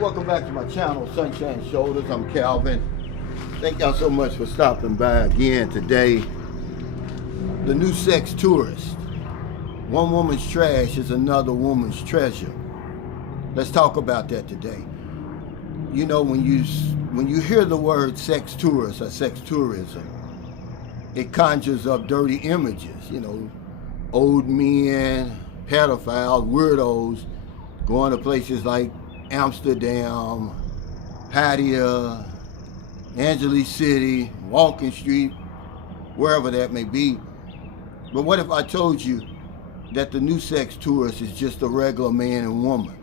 Welcome back to my channel, Sunshine Shoulders. I'm Calvin. Thank y'all so much for stopping by again today. The new sex tourist. One woman's trash is another woman's treasure. Let's talk about that today. You know, when you hear the word sex tourist or sex tourism, it conjures up dirty images. You know, old men, pedophiles, weirdos, going to places like Amsterdam, Pattaya, Angeles City, Walking Street, wherever that may be. But what if I told you that the new sex tourist is just a regular man and woman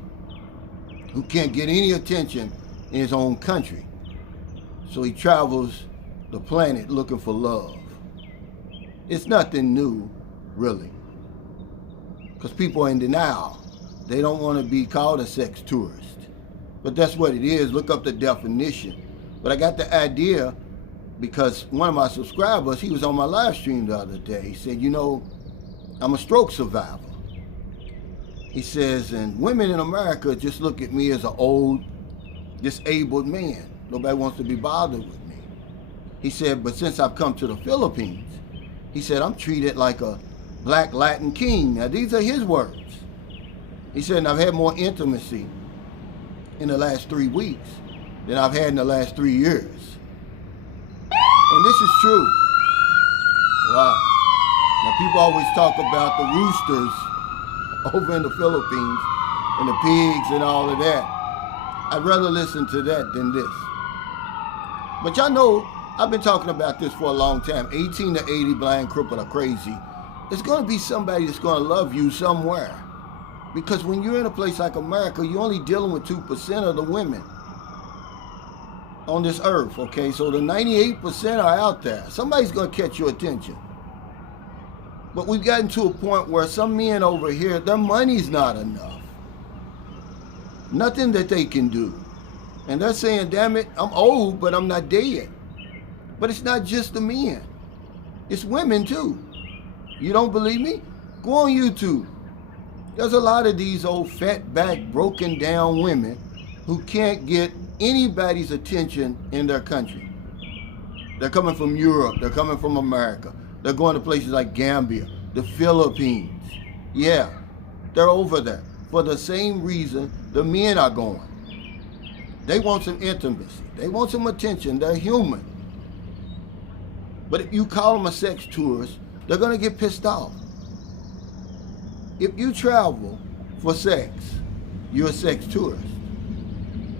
who can't get any attention in his own country? So he travels the planet looking for love. It's nothing new, really, because people are in denial. They don't want to be called a sex tourist. But that's what it is. Look up the definition. But I got the idea because one of my subscribers, he was on my live stream the other day. He said, you know, I'm a stroke survivor. He says, and women in America just look at me as an old, disabled man. Nobody wants to be bothered with me. He said, but since I've come to the Philippines, he said, I'm treated like a black Latin king. Now, these are his words. He said, and I've had more intimacy in the last 3 weeks than I've had in the last 3 years. And this is true. Wow. Now, people always talk about the roosters over in the Philippines and the pigs and all of that. I'd rather listen to that than this. But y'all know, I've been talking about this for a long time. 18 to 80, blind, crippled, or crazy. There's going to be somebody that's going to love you somewhere. Because when you're in a place like America, you're only dealing with 2% of the women on this earth, okay? So the 98% are out there. Somebody's going to catch your attention. But we've gotten to a point where some men over here, their money's not enough. Nothing that they can do. And they're saying, damn it, I'm old, but I'm not dead. But it's not just the men. It's women too. You don't believe me? Go on YouTube. There's a lot of these old fat back, broken down women who can't get anybody's attention in their country. They're coming from Europe, they're coming from America. They're going to places like Gambia, the Philippines. Yeah, they're over there for the same reason the men are going. They want some intimacy. They want some attention. They're human. But if you call them a sex tourist, they're going to get pissed off. If you travel for sex, you're a sex tourist.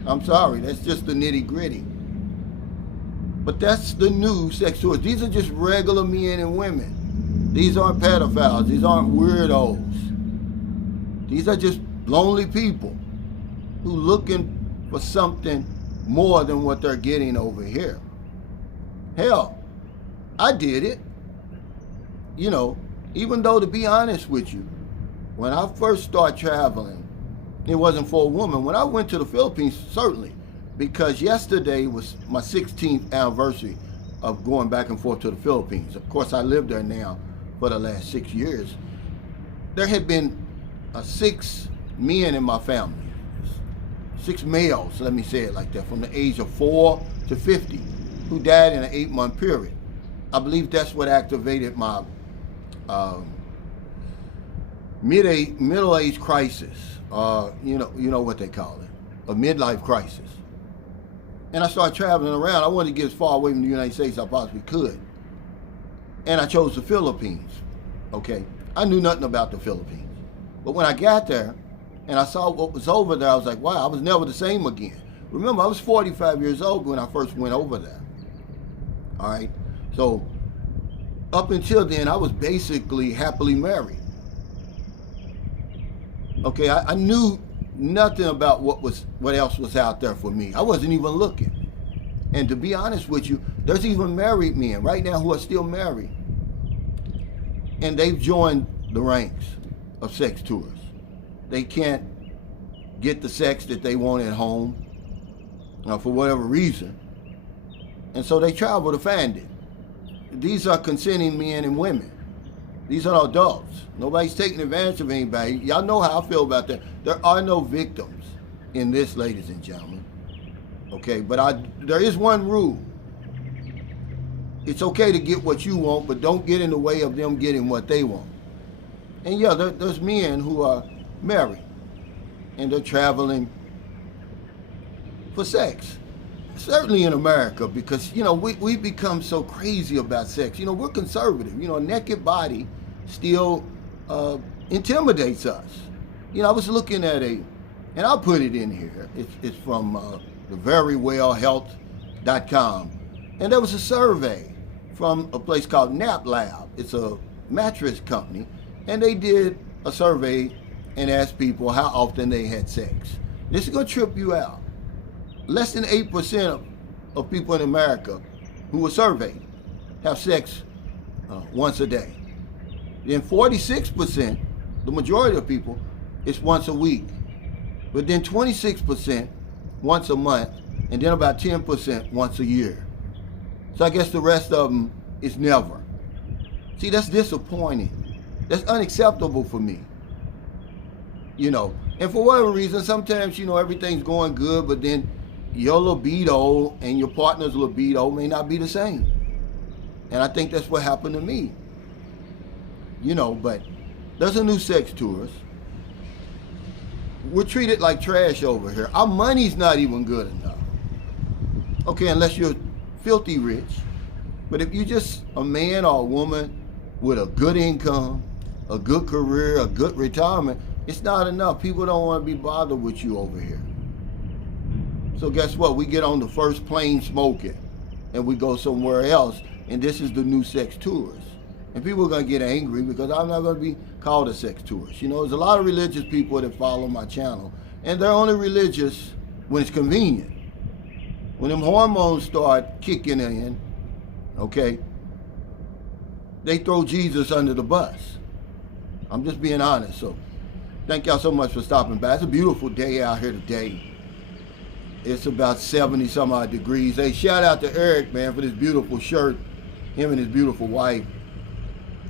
I'm sorry, that's just the nitty gritty. But that's the new sex tourists. These are just regular men and women. These aren't pedophiles. These aren't weirdos. These are just lonely people who looking for something more than what they're getting over here. Hell, I did it. You know, even though, to be honest with you, when I first started traveling, it wasn't for a woman. When I went to the Philippines, certainly, because yesterday was my 16th anniversary of going back and forth to the Philippines. Of course, I lived there now for the last 6 years. There had been 6 men in my family, 6 males, let me say it like that, from the age of 4 to 50, who died in an 8-month period. I believe that's what activated my middle-age crisis, you know what they call it, a midlife crisis. And I started traveling around. I wanted to get as far away from the United States as I possibly could. And I chose the Philippines, okay? I knew nothing about the Philippines. But when I got there and I saw what was over there, I was like, wow, I was never the same again. Remember, I was 45 years old when I first went over there, all right? So up until then, I was basically happily married. Okay, I knew nothing about what else was out there for me. I wasn't even looking. And to be honest with you, there's even married men right now who are still married. And they've joined the ranks of sex tourists. They can't get the sex that they want at home for whatever reason. And so they travel to find it. These are consenting men and women. These are adults. Nobody's taking advantage of anybody. Y'all know how I feel about that. There are no victims. in this, ladies and gentlemen. Okay, but there is one rule. It's okay to get what you want, but don't get in the way of them getting what they want. And yeah, there's men who are married and they're traveling for sex. Certainly in America, because, we become so crazy about sex. We're conservative. A naked body still intimidates us. I was looking at and I'll put it in here. It's from the verywellhealth.com. And there was a survey from a place called Nap Lab. It's a mattress company. And they did a survey and asked people how often they had sex. This is going to trip you out. Less than 8% of people in America who were surveyed have sex once a day. Then 46%, the majority of people, it's once a week. But then 26% once a month, and then about 10% once a year. So I guess the rest of them is never. See, that's disappointing. That's unacceptable for me. And for whatever reason, sometimes, everything's going good, but then your libido and your partner's libido may not be the same. And I think that's what happened to me. But there's a new sex tourist. We're treated like trash over here. Our money's not even good enough. Okay, unless you're filthy rich. But if you're just a man or a woman with a good income, a good career, a good retirement, it's not enough. People don't want to be bothered with you over here. So guess what? We get on the first plane smoking and we go somewhere else, and this is the new sex tourist. And people are going to get angry because I'm not going to be called a sex tourist. There's a lot of religious people that follow my channel, and they're only religious when it's convenient. When them hormones start kicking in, okay, they throw Jesus under the bus. I'm just being honest. So thank y'all so much for stopping by. It's a beautiful day out here today. It's about 70 some odd degrees. Hey, shout out to Eric, man, for this beautiful shirt. Him and his beautiful wife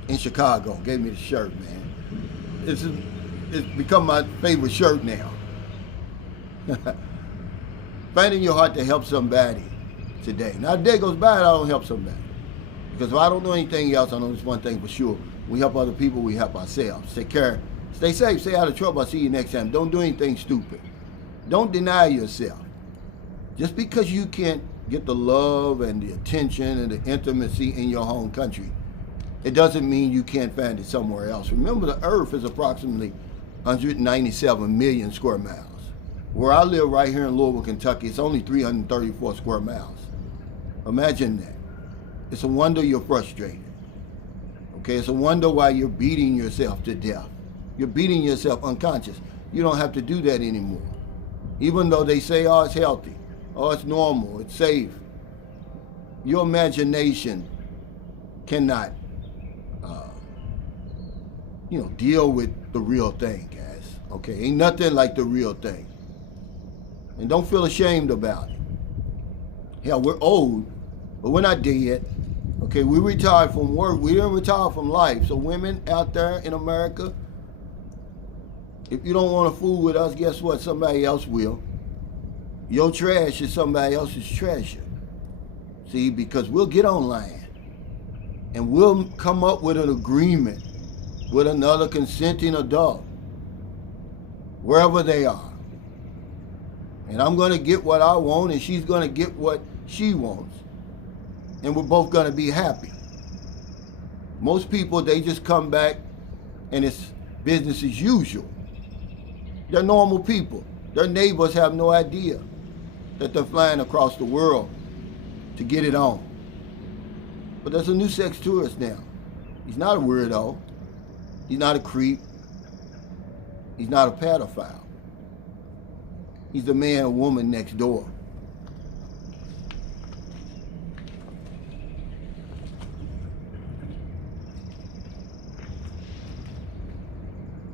in Chicago gave me the shirt, man. It's become my favorite shirt now. Finding your heart to help somebody today. Now, the day goes by and I don't help somebody. Because if I don't know anything else, I know this one thing for sure. We help other people, we help ourselves. Take care. Stay safe, stay out of trouble. I'll see you next time. Don't do anything stupid. Don't deny yourself. Just because you can't get the love and the attention and the intimacy in your home country, it doesn't mean you can't find it somewhere else. Remember, the earth is approximately 197 million square miles. Where I live right here in Louisville, Kentucky, it's only 334 square miles. Imagine that. It's a wonder you're frustrated. Okay, it's a wonder why you're beating yourself to death. You're beating yourself unconscious. You don't have to do that anymore. Even though they say, oh, it's healthy, oh, it's normal, it's safe. Your imagination cannot, deal with the real thing, guys. Okay, ain't nothing like the real thing. And don't feel ashamed about it. Hell, we're old, but we're not dead. Okay, we retired from work. We didn't retire from life. So women out there in America, if you don't want to fool with us, guess what? Somebody else will. Your trash is somebody else's treasure. See, because we'll get online and we'll come up with an agreement with another consenting adult, wherever they are. And I'm going to get what I want and she's going to get what she wants. And we're both going to be happy. Most people, they just come back and it's business as usual. They're normal people. Their neighbors have no idea that they're flying across the world to get it on. But there's a new sex tourist now. He's not a weirdo. He's not a creep. He's not a pedophile. He's the man or woman next door.